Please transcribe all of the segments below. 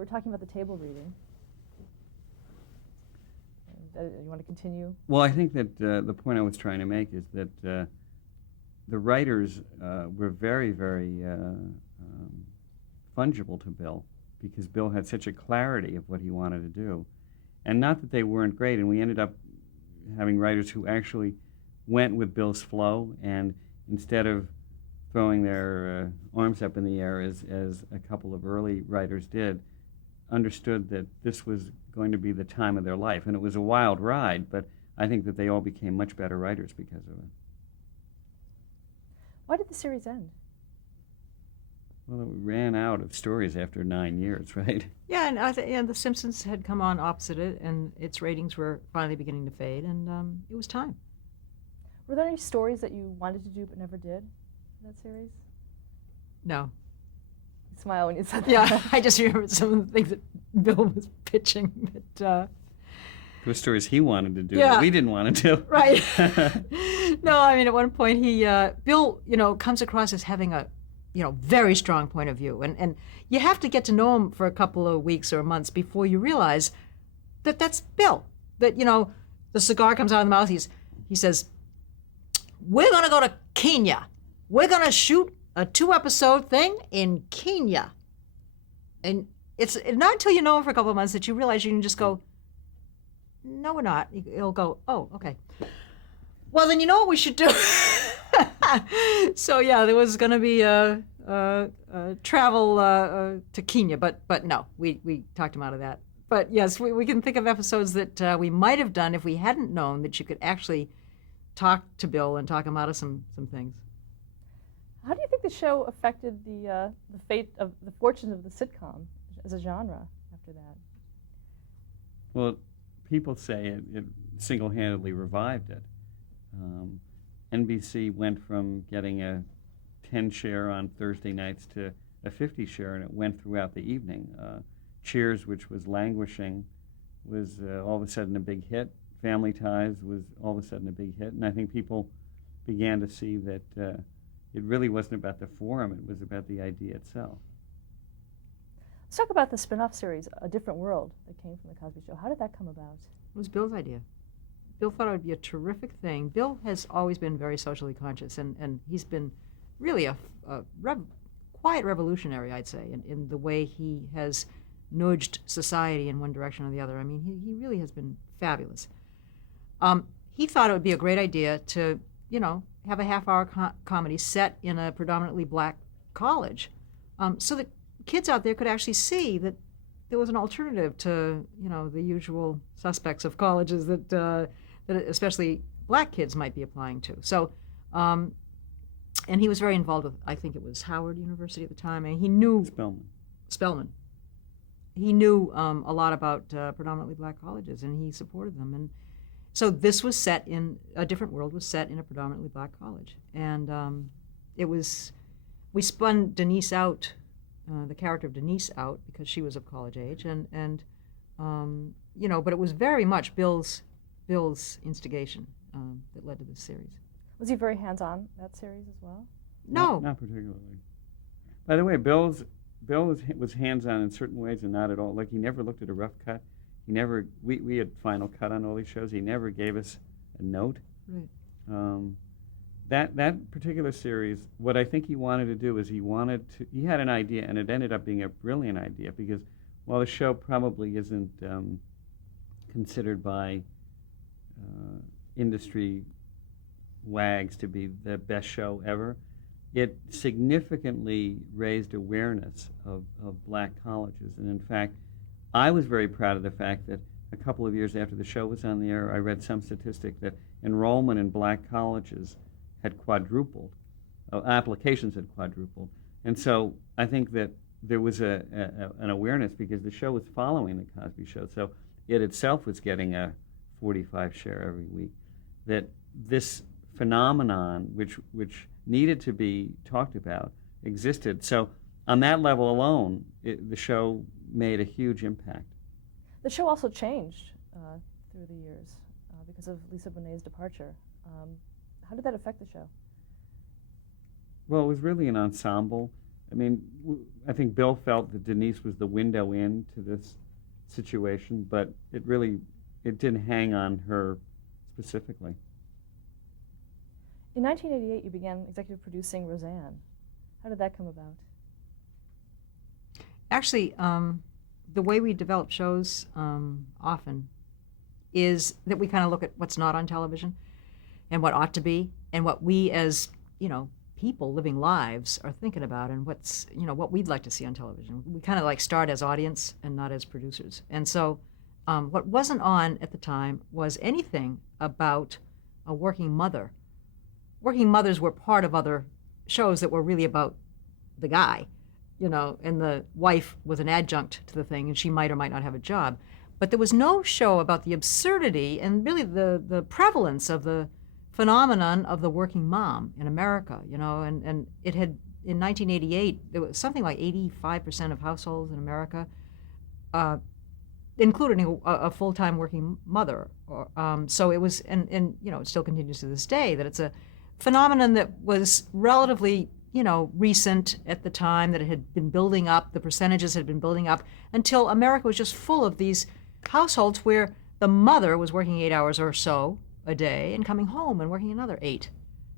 were talking about the table reading. You want to continue? Well, I think that the point I was trying to make is that the writers were very, very fungible to Bill, because Bill had such a clarity of what he wanted to do. And not that they weren't great, and we ended up having writers who actually went with Bill's flow, and instead of throwing their arms up in the air as a couple of early writers did, understood that this was going to be the time of their life. And it was a wild ride, but I think that they all became much better writers because of it. Why did the series end? Well, it ran out of stories after 9 years, right? Yeah, and The Simpsons had come on opposite it, and its ratings were finally beginning to fade, and it was time. Were there any stories that you wanted to do but never did in that series? No. You smile when you said that. Yeah, I just remembered some of the things that Bill was pitching. But, there were stories he wanted to do that we didn't want to do. Right. No, I mean, at one point, Bill, comes across as having a very strong point of view. And you have to get to know him for a couple of weeks or months before you realize that that's Bill. That, the cigar comes out of the mouth. He says, "We're going to go to Kenya. We're going to shoot a 2-episode thing in Kenya." And it's not until you know him for a couple of months that you realize you can just go, "No, we're not." He'll go, "Oh, okay. Well, then you know what we should do." So yeah, there was going to be a travel to Kenya, but no, we talked him out of that. But yes, we can think of episodes that we might have done if we hadn't known that you could actually talk to Bill and talk him out of some things. How do you think the show affected the fortunes of the sitcom as a genre after that? Well, people say it single-handedly revived it. NBC went from getting a 10 share on Thursday nights to a 50 share, and it went throughout the evening. Cheers, which was languishing, was all of a sudden a big hit. Family Ties was all of a sudden a big hit, and I think people began to see that it really wasn't about the forum, it was about the idea itself. Let's talk about the spin-off series, A Different World, that came from The Cosby Show. How did that come about? It was Bill's idea. Bill thought it would be a terrific thing. Bill has always been very socially conscious, and he's been really a quiet revolutionary, I'd say, in the way he has nudged society in one direction or the other. I mean, he really has been fabulous. He thought it would be a great idea to, have a half-hour comedy set in a predominantly black college, so that kids out there could actually see that there was an alternative to, the usual suspects of colleges that especially black kids might be applying to. So, and he was very involved with, I think it was Howard University at the time, and he knew Spelman. He knew a lot about predominantly black colleges, and he supported them. And so this was set in A Different World was set in a predominantly black college, and we spun Denise out, the character of Denise out, because she was of college age, and but it was very much Bill's instigation that led to this series. Was he very hands-on that series as well? No, not particularly. By the way, Bill was hands-on in certain ways and not at all. Like, he never looked at a rough cut. He never. We had Final Cut on all these shows. He never gave us a note. Right. That particular series, what I think he wanted to do is he had an idea, and it ended up being a brilliant idea, because while the show probably isn't considered by industry wags to be the best show ever, it significantly raised awareness of black colleges. And in fact, I was very proud of the fact that a couple of years after the show was on the air, I read some statistic that enrollment in black colleges had quadrupled, applications had quadrupled. And so I think that there was an awareness, because the show was following The Cosby Show, so it itself was getting a 45 share every week, that this phenomenon, which needed to be talked about, existed. So on that level alone, the show made a huge impact. The show also changed through the years because of Lisa Bonet's departure. How did that affect the show? Well, it was really an ensemble. I mean, I think Bill felt that Denise was the window into this situation, but it didn't hang on her specifically. In 1988, you began executive producing Roseanne. How did that come about? Actually, the way we develop shows often is that we kind of look at what's not on television and what ought to be and what we as, people living lives are thinking about and what's, what we'd like to see on television. We kind of like start as audience and not as producers. And so what wasn't on at the time was anything about a working mother. Working mothers were part of other shows that were really about the guy, and the wife was an adjunct to the thing, and she might or might not have a job. But there was no show about the absurdity and really the prevalence of the phenomenon of the working mom in America, and it had, in 1988, there was something like 85% of households in America, including a full-time working mother. So it was, and it still continues to this day, that it's a phenomenon that was relatively recent at the time, that it had been building up, the percentages had been building up until America was just full of these households where the mother was working 8 hours or so a day and coming home and working another 8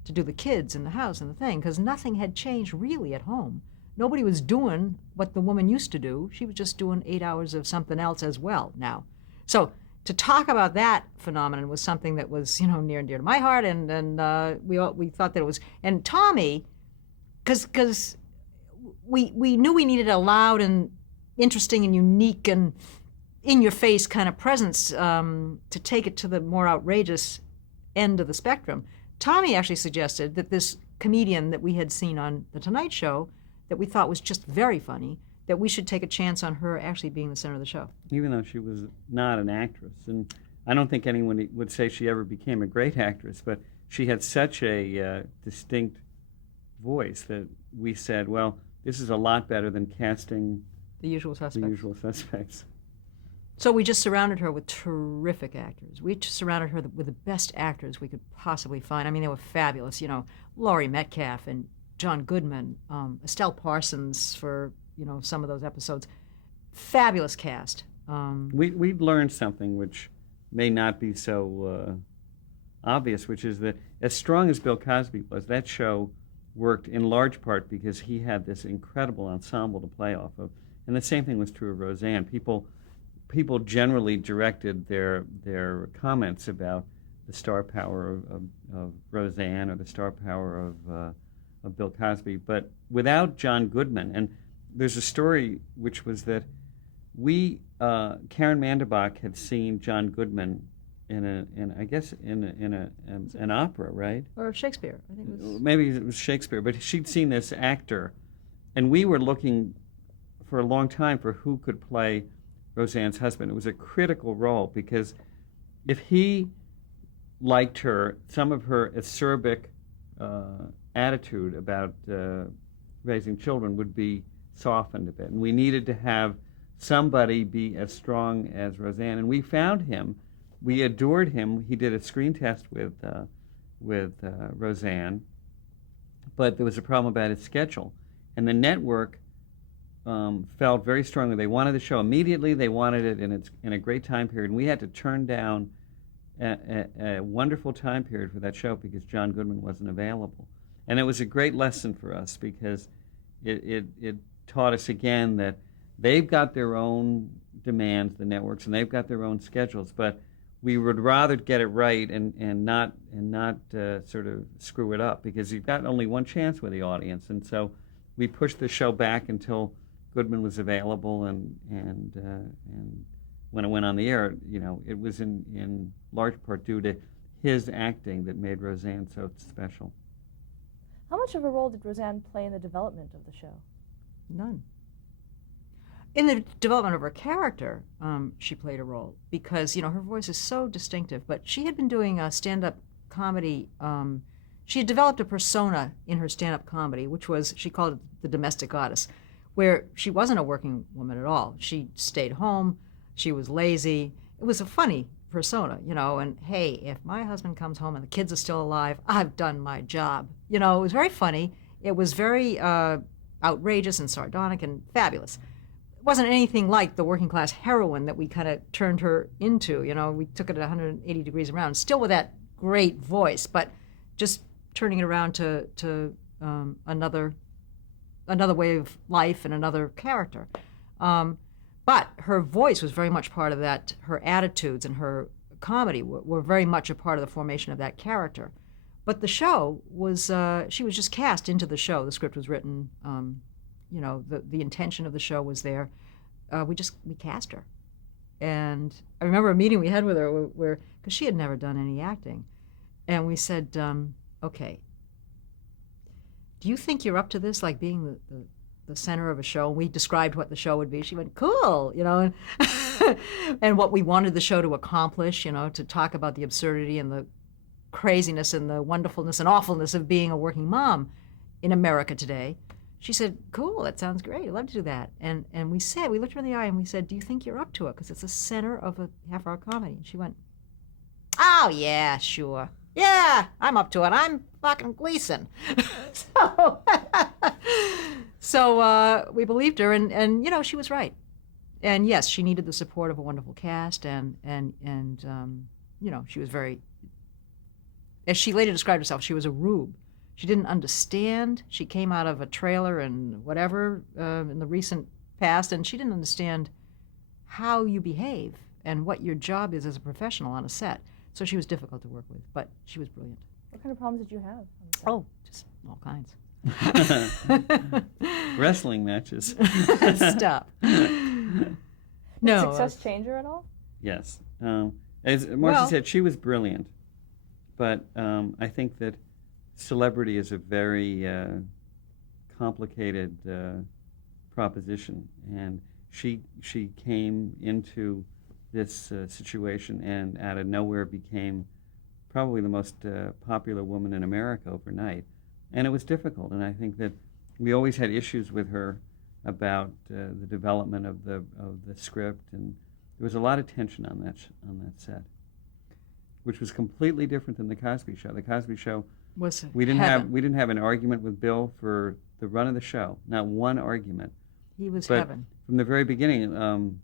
to do the kids and the house and the thing, because nothing had changed really at home. Nobody was doing what the woman used to do. She was just doing 8 hours of something else as well now. So to talk about that phenomenon was something that was, near and dear to my heart, and we thought that it was, and Tommy, because we knew we needed a loud and interesting and unique and in-your-face kind of presence to take it to the more outrageous end of the spectrum. Tommy actually suggested that this comedian that we had seen on The Tonight Show, that we thought was just very funny, that we should take a chance on her actually being the center of the show. Even though she was not an actress. And I don't think anyone would say she ever became a great actress, but she had such a distinct voice that we said, well, this is a lot better than casting The Usual Suspects. The Usual Suspects. So we just surrounded her with terrific actors. We just surrounded her with the best actors we could possibly find. I mean, they were fabulous. Laurie Metcalf and John Goodman, Estelle Parsons for, some of those episodes. Fabulous cast. We learned something which may not be so obvious, which is that as strong as Bill Cosby was, that show worked in large part because he had this incredible ensemble to play off of. And the same thing was true of Roseanne. People generally directed their comments about the star power of Roseanne or the star power of Bill Cosby, but without John Goodman. And there's a story which was that Karen Manderbach had seen John Goodman in an opera, right? Or Shakespeare, I think it was. Maybe it was Shakespeare, but she'd seen this actor, and we were looking for a long time for who could play Roseanne's husband. It was a critical role because if he liked her, some of her acerbic attitude about raising children would be softened a bit. And we needed to have somebody be as strong as Roseanne. And we found him. We adored him. He did a screen test with Roseanne, but there was a problem about his schedule. And the network felt very strongly they wanted the show immediately. They wanted it in a great time period. And we had to turn down a wonderful time period for that show because John Goodman wasn't available. And it was a great lesson for us because it taught us again that they've got their own demands, the networks, and they've got their own schedules. But we would rather get it right and not sort of screw it up because you've got only one chance with the audience. And so we pushed the show back until Goodman was available, and when it went on the air, it was in large part due to his acting that made Roseanne so special. How much of a role did Roseanne play in the development of the show? None. In the development of her character, she played a role because, her voice is so distinctive. But she had been doing a stand-up comedy. She had developed a persona in her stand-up comedy, which was, she called it the domestic goddess, where she wasn't a working woman at all. She stayed home. She was lazy. It was a funny persona, and hey, if my husband comes home and the kids are still alive, I've done my job. It was very funny. It was very outrageous and sardonic and fabulous. It wasn't anything like the working class heroine that we kind of turned her into. You know, we took it 180 degrees around, still with that great voice, but just turning it around to another way of life and another character. But her voice was very much part of that. Her attitudes and her comedy were very much a part of the formation of that character. But the show was, she was just cast into the show. The script was written, you know, the intention of the show was there. We cast her. And I remember a meeting we had with her where, because she had never done any acting. And we said, okay, do you think you're up to this, like being the center of a show? We described what the show would be. She went, cool, you know, and what we wanted the show to accomplish, you know, to talk about the absurdity and the craziness and the wonderfulness and awfulness of being a working mom in America today. She said, cool, that sounds great. I'd love to do that. And we looked her in the eye and we said, do you think you're up to it? Because it's the center of a half-hour comedy. And she went, oh, yeah, sure. Yeah, I'm up to it. I'm fucking Gleason. So we believed her, and you know, she was right. And yes, she needed the support of a wonderful cast, and you know, she was very, as she later described herself, she was a rube. She didn't understand. She came out of a trailer and whatever in the recent past, and she didn't understand how you behave and what your job is as a professional on a set. So she was difficult to work with, but she was brilliant. What kind of problems did you have? Oh, just all kinds. Wrestling matches. Stop. Did No. success change her at all? Yes. As Marcy said, she was brilliant. But I think that celebrity is a very complicated proposition. And she came into this situation and out of nowhere became probably the most popular woman in America overnight. And it was difficult, and I think that we always had issues with her about the development of the script, and there was a lot of tension on that set, which was completely different than the Cosby Show. The Cosby Show Was we didn't have an argument with Bill for the run of the show, not one argument. He was But heaven. from the very beginning,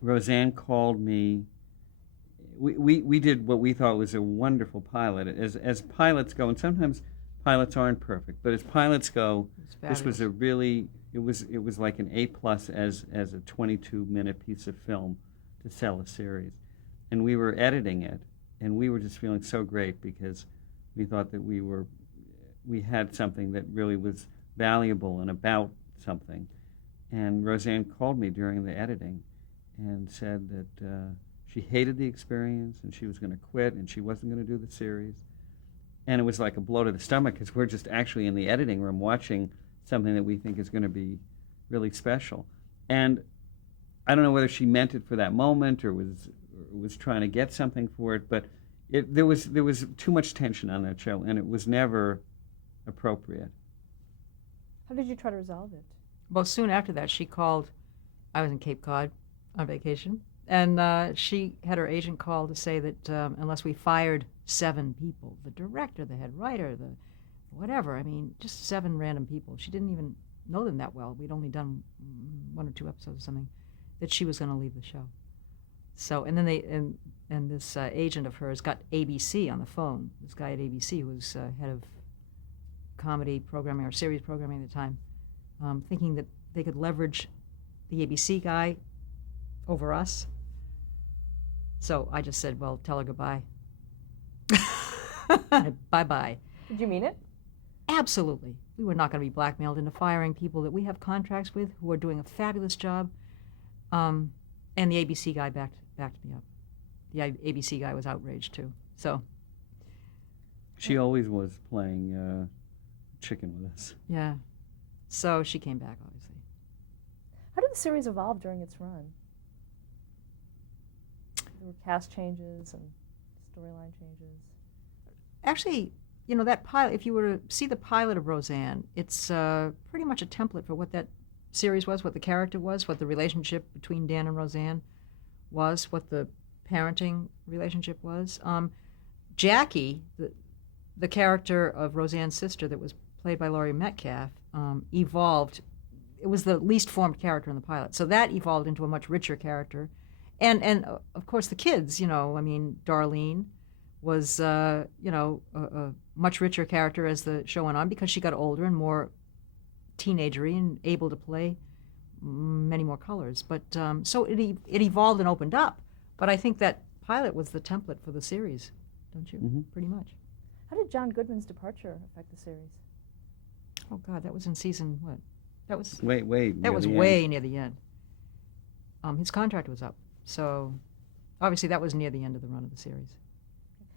Roseanne called me. We did what we thought was a wonderful pilot. As pilots go, and sometimes pilots aren't perfect, but as pilots go, this was a really, it was like an A+ as a 22-minute piece of film to sell a series. And we were editing it, and we were just feeling so great because we thought that we had something that really was valuable and about something. And Roseanne called me during the editing and said that she hated the experience and she was going to quit and she wasn't going to do the series. And it was like a blow to the stomach because we're just actually in the editing room watching something that we think is going to be really special. And I don't know whether she meant it for that moment or was trying to get something for it, but there was too much tension on that show, and it was never appropriate. How did you try to resolve it? Well, soon after that, she called. I was in Cape Cod on vacation, and she had her agent call to say that unless we fired 7 people, the director, the head writer, the whatever, I mean, just 7 random people. She didn't even know them that well. We'd only done 1 or 2 episodes or something, that she was going to leave the show. So, and then and this agent of hers got ABC on the phone, this guy at ABC who was head of comedy programming or series programming at the time, thinking that they could leverage the ABC guy over us. So I just said, well, tell her goodbye. Bye-bye. Did you mean it? Absolutely. We were not going to be blackmailed into firing people that we have contracts with who are doing a fabulous job. And the ABC guy backed me up. The ABC guy was outraged, too. So. She always was playing chicken with us. Yeah. So she came back, obviously. How did the series evolve during its run? There were cast changes and storyline changes. Actually, you know, that pilot, if you were to see the pilot of Roseanne, it's pretty much a template for what that series was, what the character was, what the relationship between Dan and Roseanne was, what the parenting relationship was. Jackie, the character of Roseanne's sister that was played by Laurie Metcalf, evolved. It was the least formed character in the pilot, so that evolved into a much richer character, and of course the kids. I mean, Darlene was a much richer character as the show went on because she got older and more teenagery and able to play many more colors. But so it evolved and opened up. But I think that pilot was the template for the series, don't you? Mm-hmm. Pretty much. How did John Goodman's departure affect the series? Oh God, that was in season what? That was Way that was way near the end. His contract was up, so obviously that was near the end of the run of the series.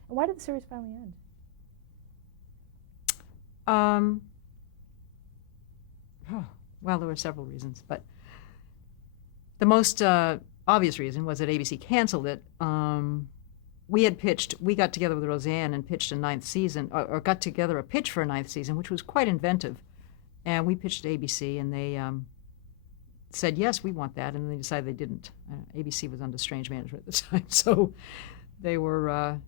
And why did the series finally end? Well, there were several reasons, but the most obvious reason was that ABC canceled it. We got together with Roseanne and pitched a ninth season, or got together a pitch for a ninth season, which was quite inventive. And we pitched to ABC, and they said, yes, we want that, and they decided they didn't. ABC was under strange management at the time, so they were,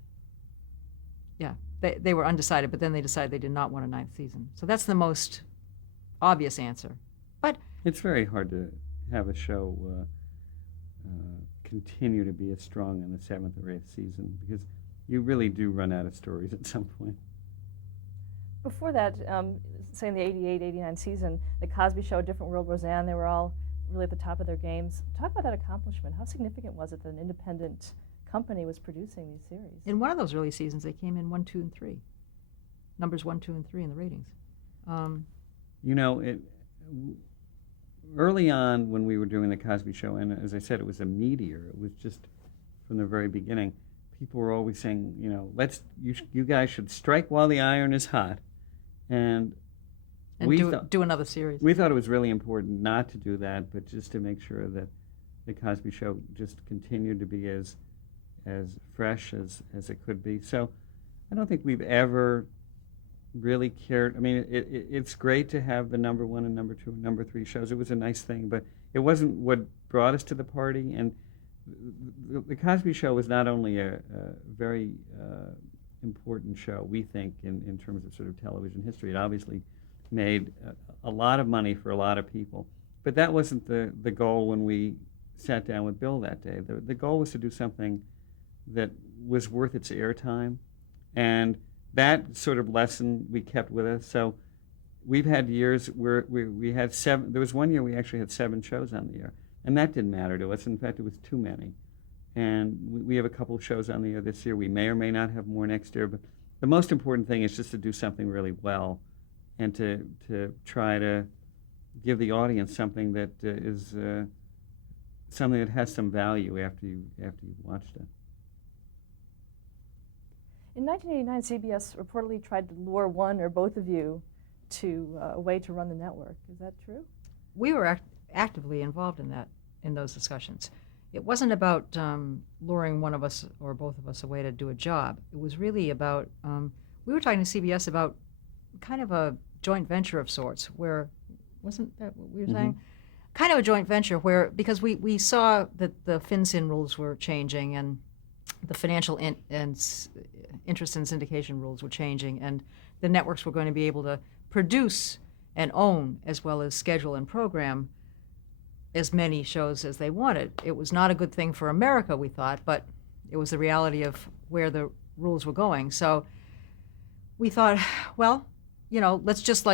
they were undecided, but then they decided they did not want a ninth season. So that's the most obvious answer. But it's very hard to have a show continue to be as strong in the 7th or 8th season because you really do run out of stories at some point. Before that, say in the 88, 89 season, The Cosby Show, Different World, Roseanne, they were all really at the top of their games. Talk about that accomplishment. How significant was it that an independent company was producing these series? In one of those early seasons, they came in 1, 2, and 3. Numbers 1, 2, and 3 in the ratings. Early on when we were doing The Cosby Show, and as I said, it was a meteor. It was just from the very beginning. People were always saying, you guys should strike while the iron is hot. And do another series. We thought it was really important not to do that, but just to make sure that The Cosby Show just continued to be as fresh as it could be. So I don't think we've ever really cared. I mean, it's great to have the number 1 and number 2 and number 3 shows. It was a nice thing, but it wasn't what brought us to the party. And the Cosby Show was not only a very important show, we think, in terms of sort of television history. It obviously made a lot of money for a lot of people. But that wasn't the goal when we sat down with Bill that day. The goal was to do something that was worth its airtime. And that sort of lesson we kept with us. So we've had years where we had 7. There was one year we actually had 7 shows on the air. And that didn't matter to us. In fact, it was too many. And we have a couple of shows on the air this year. We may or may not have more next year. But the most important thing is just to do something really well and to try to give the audience something that is something that has some value after you've watched it. In 1989, CBS reportedly tried to lure one or both of you to a way to run the network. Is that true? We were actively involved in those discussions. It wasn't about luring one of us or both of us away to do a job. It was really about, we were talking to CBS about kind of a joint venture of sorts where, wasn't that what we were saying? Kind of a joint venture where, because we saw that the FinCEN rules were changing and the financial and interest and syndication rules were changing, and the networks were going to be able to produce and own as well as schedule and program as many shows as they wanted. It was not a good thing for America, we thought, but it was the reality of where the rules were going. So we thought, well, let's just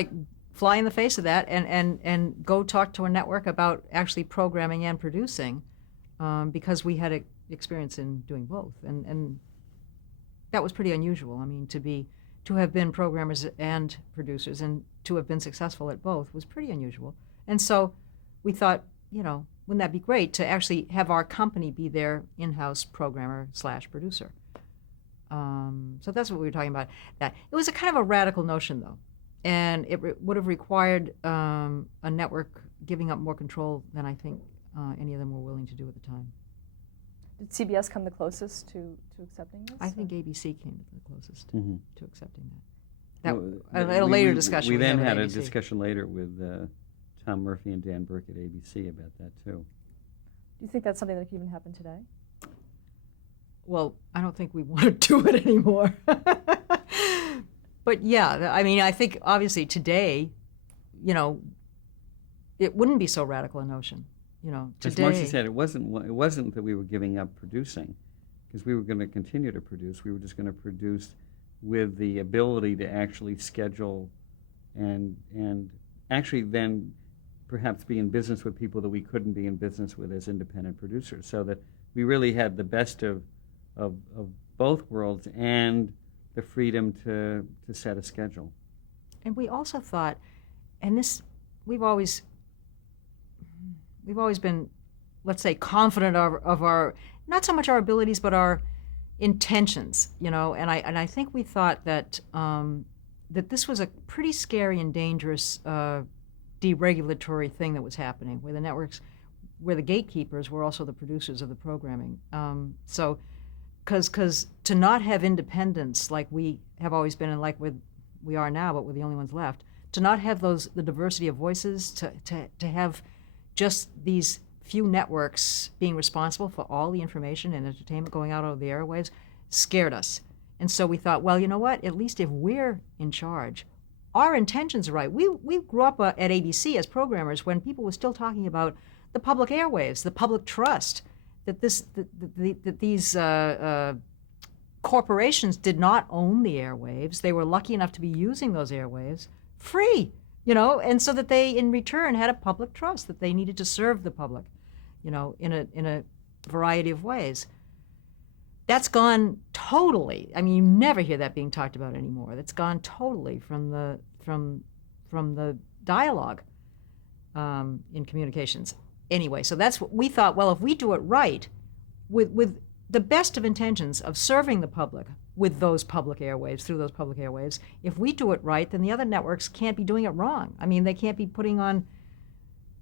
fly in the face of that and go talk to a network about actually programming and producing, because we had experience in doing both, and that was pretty unusual. I mean, to have been programmers and producers and to have been successful at both was pretty unusual. And so we thought, wouldn't that be great to actually have our company be their in-house programmer / producer? So that's what we were talking about. That it was a kind of a radical notion, though, and it would have required a network giving up more control than I think any of them were willing to do at the time. Did CBS come the closest to accepting this? I think ABC came the closest to accepting that. Well, At a later discussion. We then had a ABC. discussion later with Tom Murphy and Dan Burke at ABC about that, too. Do you think that's something that could even happen today? Well, I don't think we want to do it anymore. But yeah, I mean, I think obviously today, you know, it wouldn't be so radical a notion. You know, As Marcy today. said, it wasn't that we were giving up producing, because we were going to continue to produce. We were just going to produce with the ability to actually schedule and actually then perhaps be in business with people that we couldn't be in business with as independent producers, so that we really had the best of both worlds and the freedom to set a schedule. And we also thought, and this, we've always been, let's say, confident of our, not so much our abilities, but our intentions, you know. And I think we thought that that this was a pretty scary and dangerous deregulatory thing that was happening, where the networks, where the gatekeepers were also the producers of the programming. So, because to not have independence like we have always been, and like we are now, but we're the only ones left, to not have the diversity of voices, to have just these few networks being responsible for all the information and entertainment going out over the airwaves scared us. And so we thought, well, you know what? At least if we're in charge, our intentions are right. We grew up at ABC as programmers when people were still talking about the public airwaves, the public trust, that these corporations did not own the airwaves. They were lucky enough to be using those airwaves free, you know, and so that they, in return, had a public trust that they needed to serve the public, you know, in a variety of ways. That's gone totally. I mean, you never hear that being talked about anymore. That's gone totally from the dialogue in communications. Anyway, so that's what we thought. Well, if we do it right, with the best of intentions of serving the public with those public airwaves, through those public airwaves, if we do it right, then the other networks can't be doing it wrong. I mean, they can't be putting on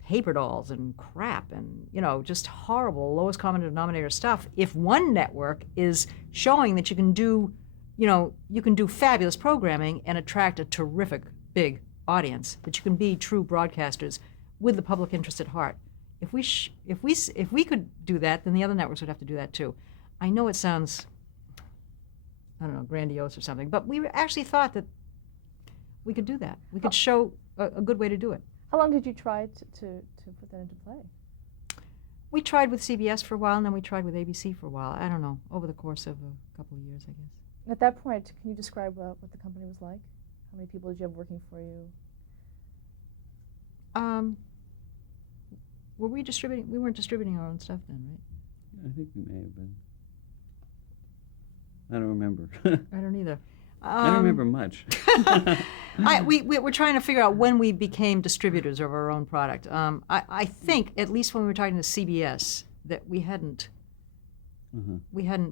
paper dolls and crap and, you know, just horrible lowest common denominator stuff. If one network is showing that you can do, you know, you can do fabulous programming and attract a terrific big audience, that you can be true broadcasters with the public interest at heart. If we could do that, then the other networks would have to do that too. I know it sounds, I don't know, grandiose or something, but we actually thought that we could do that. We could show a good way to do it. How long did you try to put that into play? We tried with CBS for a while, and then we tried with ABC for a while. I don't know, over the course of a couple of years, I guess. At that point, can you describe what the company was like? How many people did you have working for you? Were we distributing? We weren't distributing our own stuff then, right? I think we may have been. I don't remember. I don't either. I don't remember much. We're trying to figure out when we became distributors of our own product. I think, at least when we were talking to CBS, that we hadn't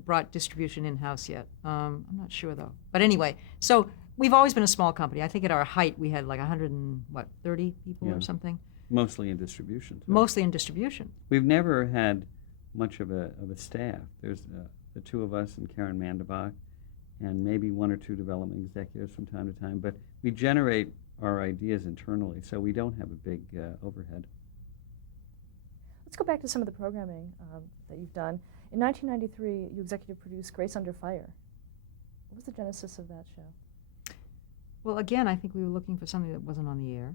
brought distribution in-house yet. I'm not sure, though. But anyway, so we've always been a small company. I think at our height we had like 130 people or something. Mostly in distribution. Too. Mostly in distribution. We've never had much of a staff. There's the two of us and Karen Mandebach, and maybe one or two development executives from time to time. But we generate our ideas internally, so we don't have a big overhead. Let's go back to some of the programming that you've done. In 1993, you executive produced Grace Under Fire. What was the genesis of that show? Well, again, I think we were looking for something that wasn't on the air.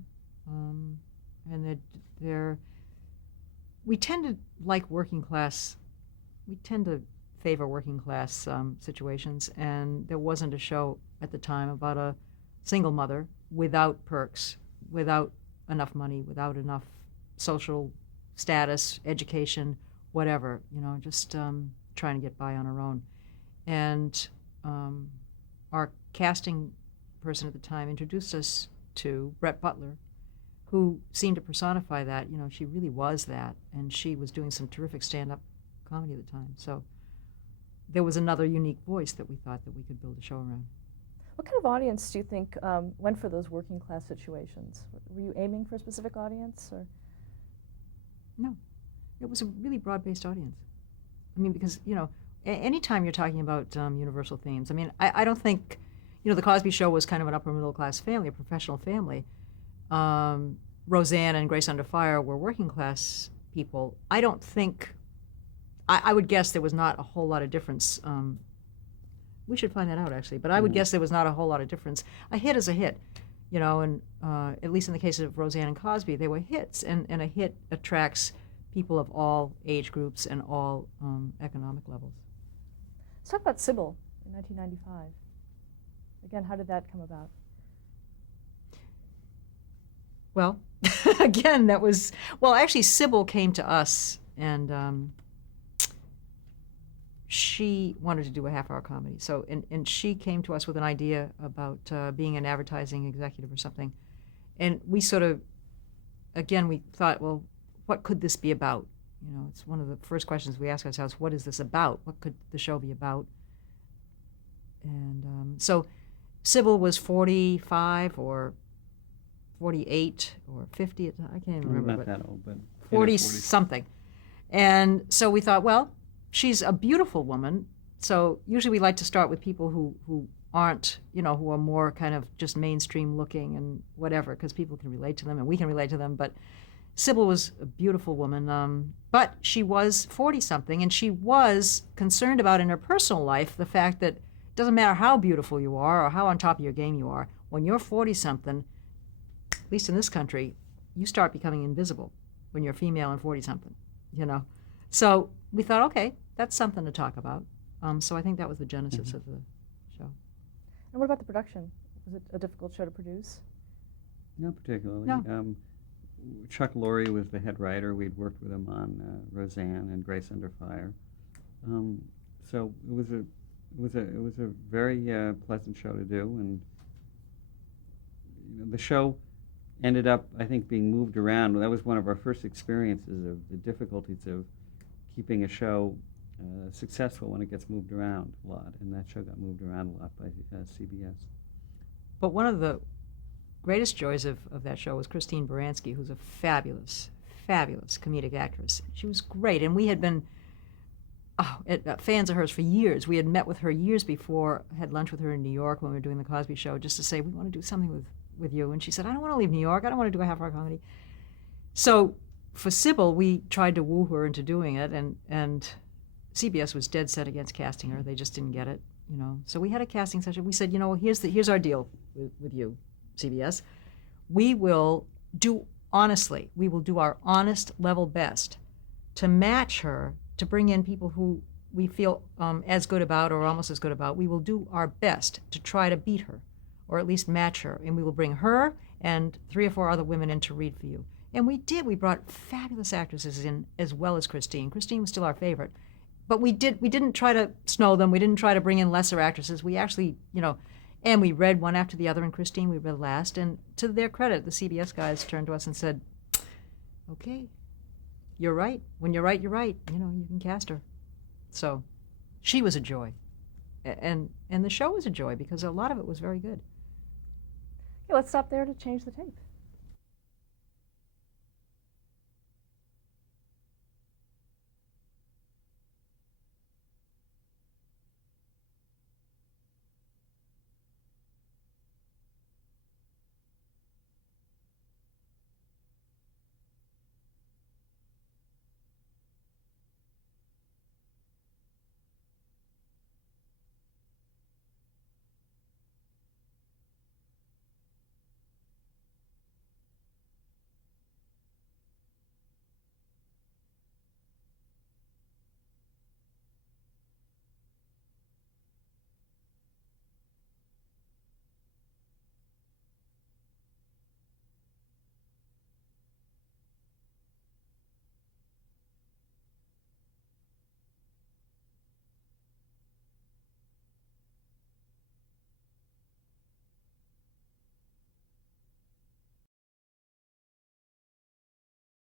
And we tend to like working class, we tend to favor working class situations, and there wasn't a show at the time about a single mother without perks, without enough money, without enough social status, education, whatever, you know, just trying to get by on her own. And our casting person at the time introduced us to Brett Butler, who seemed to personify that. You know, she really was that, and she was doing some terrific stand-up comedy at the time. So there was another unique voice that we thought that we could build a show around. What kind of audience do you think went for those working class situations? Were you aiming for a specific audience, or? No, it was a really broad-based audience. I mean, because, you know, anytime you're talking about universal themes, I mean, I don't think, you know, the Cosby Show was kind of an upper middle class family, a professional family. Roseanne and Grace Under Fire were working class people. I don't think, I would guess there was not a whole lot of difference We should find that out, actually. But I would guess there was not a whole lot of difference. A hit is a hit, you know, and at least in the case of Roseanne and Cosby, they were hits, and a hit attracts people of all age groups and all economic levels. Let's talk about Sybil in 1995. Again, how did that come about? Well, again, that was, well, actually, Sybil came to us, and she wanted to do a half-hour comedy. So, and she came to us with an idea about being an advertising executive or something. And we sort of, again, we thought, well, what could this be about? You know, it's one of the first questions we ask ourselves, what is this about? What could the show be about? And so Sybil was 45 or 48 or 50, I can't even remember. Not that old, but 40 something. And so we thought, well, she's a beautiful woman. So usually we like to start with people who aren't, you know, who are more kind of just mainstream looking and whatever, because people can relate to them and we can relate to them. But Sybil was a beautiful woman, but she was 40 something, and she was concerned about in her personal life the fact that it doesn't matter how beautiful you are or how on top of your game you are, when you're 40 something, at least in this country, you start becoming invisible when you're female and 40 something, you know. So we thought, okay, that's something to talk about. So I think that was the genesis of the show. And what about the production? Was it a difficult show to produce? Not particularly. No. Chuck Lorre was the head writer. We'd worked with him on Roseanne and Grace Under Fire. So it was a very pleasant show to do, and you know, the show ended up, I think, being moved around. That was one of our first experiences of the difficulties of keeping a show successful when it gets moved around a lot, and that show got moved around a lot by CBS. But one of the greatest joys of that show was Christine Baranski, who's a fabulous, fabulous comedic actress. She was great, and we had been fans of hers for years. We had met with her years before, had lunch with her in New York when we were doing the Cosby Show, just to say, we want to do something with you. And she said, I don't want to leave New York. I don't want to do a half-hour comedy. So for Sybil, we tried to woo her into doing it, and CBS was dead set against casting her. They just didn't get it, you know. So we had a casting session. We said, you know, here's our deal with you, CBS. We will do our honest level best to match her, to bring in people who we feel as good about or almost as good about. We will do our best to try to beat her, or at least match her, and we will bring her and 3 or 4 other women in to read for you. And we did. We brought fabulous actresses in, as well as Christine. Christine was still our favorite. But we didn't try to snow them. We didn't try to bring in lesser actresses. We actually, you know, and we read one after the other, and Christine we read last. And to their credit, the CBS guys turned to us and said, okay, you're right. When you're right, you're right. You know, you can cast her. So she was a joy. And the show was a joy because a lot of it was very good. Okay, let's stop there to change the tape.